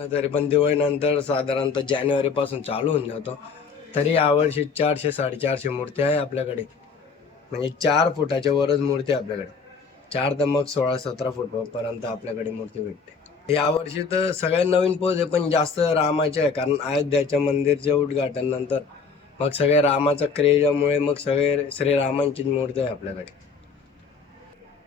तरी पण दिवाळीनंतर साधारणतः जानेवारीपासून चालू होऊन जातो. तरी यावर्षी चारशे साडेचारशे मूर्त्या आहे आपल्याकडे. म्हणजे चार फुटाच्या वरच मूर्ती आहे आपल्याकडे. चार तर मग सोळा सतरा फुटपर्यंत आपल्याकडे मूर्ती भेटते. यावर्षी तर सगळ्यात नवीन पोज आहे पण जास्त रामाचे आहे. कारण अयोध्याच्या मंदिरच्या उद्घाटन नंतर मग सगळे रामाचा क्रेजामुळे मग सगळे श्रीरामांची मूर्ती आहे आपल्याकडे.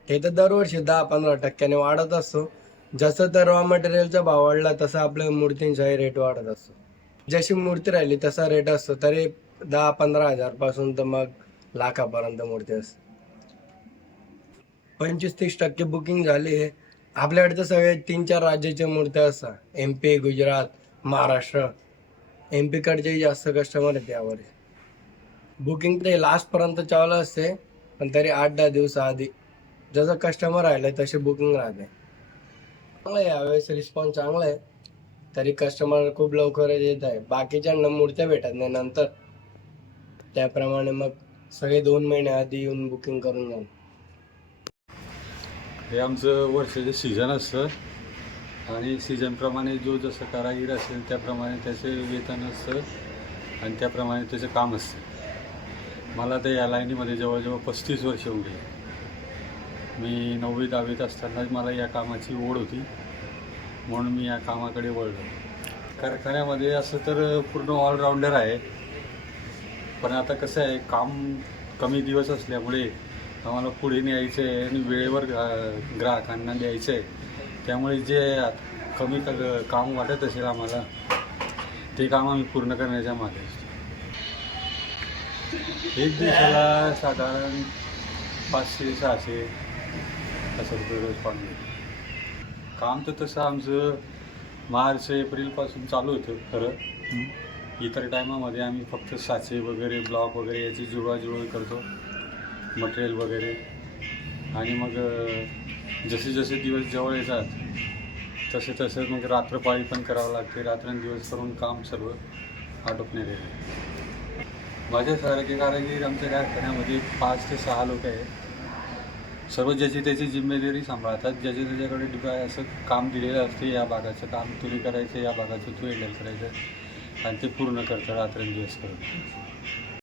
ते तर दरवर्षी दहा पंधरा टक्क्याने वाढत असतो. जसं तर रॉ मटेरियलचा भाव वाढला तसा आपल्या मूर्तींचाही रेट वाढत असतो. जशी मूर्ती राहिली तसा रेट असतो. तरी दहा पंधरा हजारपासून तर मग लाखापर्यंत मूर्ती असते. पंचवीस तीस टक्के बुकिंग झाली आहे आपल्याकडे तर सगळे तीन चार राज्याच्या मूर्त्या असतात. M P Gujarat Maharashtra. M पीकडचे जास्त कस्टमर आहेत यावर. बुकिंग ते लास्टपर्यंत चालू असते पण तरी आठ दहा दिवस आधी जसं कस्टमर राहिले तसे बुकिंग राहते. चांगलं आहे यावेळेस रिस्पॉन्स चांगला आहे तरी कस्टमर खूप लवकर येत आहे. बाकीच्यांना मूर्त्या भेटत नाही नंतर. त्याप्रमाणे मग सगळे दोन महिने आधी येऊन बुकिंग करून जाईल हे आमचं वर्षाचं सीझन असतं. आणि सीझनप्रमाणे जो जसं कारागीर असेल त्याप्रमाणे त्याचे वेतन असतं. आणि त्याप्रमाणे त्याचं काम असतं. मला तर या लाईनीमध्ये जवळजवळ पस्तीस वर्ष होऊन गेले. मी नववी दहावीत असतानाच मला या कामाची ओढ होती. म्हणून मी या कामाकडे वळलो. कारखान्यामध्ये असं तर पूर्ण ऑलराऊंडर आहे. पण आता कसं आहे काम कमी दिवस असल्यामुळे आम्हाला पुढे न्यायचं आहे आणि वेळेवर ग्राहकांना द्यायचं आहे. त्यामुळे जे कमी क- काम वाटत असेल आम्हाला ते काम आम्ही पूर्ण करण्याच्या मागे असतो. एक दिवसाला साधारण पाचशे सहाशे असं रोज पाणी. काम तर तसं आमचं मार्च एप्रिलपासून चालू होतं खरं. इतर टायमामध्ये आम्ही फक्त साचे वगैरे ब्लॉक वगैरे याची जुळवाजुळव करतो. मटेरियल वगैरे. आणि मग जसे जसे दिवस जवळ येतात तसे तसे मग रात्रपाळी पण करावं लागते. रात्रंदिवस करून काम सर्व आटोपण्यात येते. माझ्यासारखे कारागीर आमच्या कारखान्यामध्ये पाच ते सहा लोक आहेत. सर्व ज्याची त्याची जिम्मेदारी सांभाळतात ज्याच्या त्याच्याकडे डिपाय असं काम दिलेलं असते या भागाचं काम तुम्ही करायचं या भागाचं तू हँडल करायचं आणि ते पूर्ण करतं रात्रंदिवस करत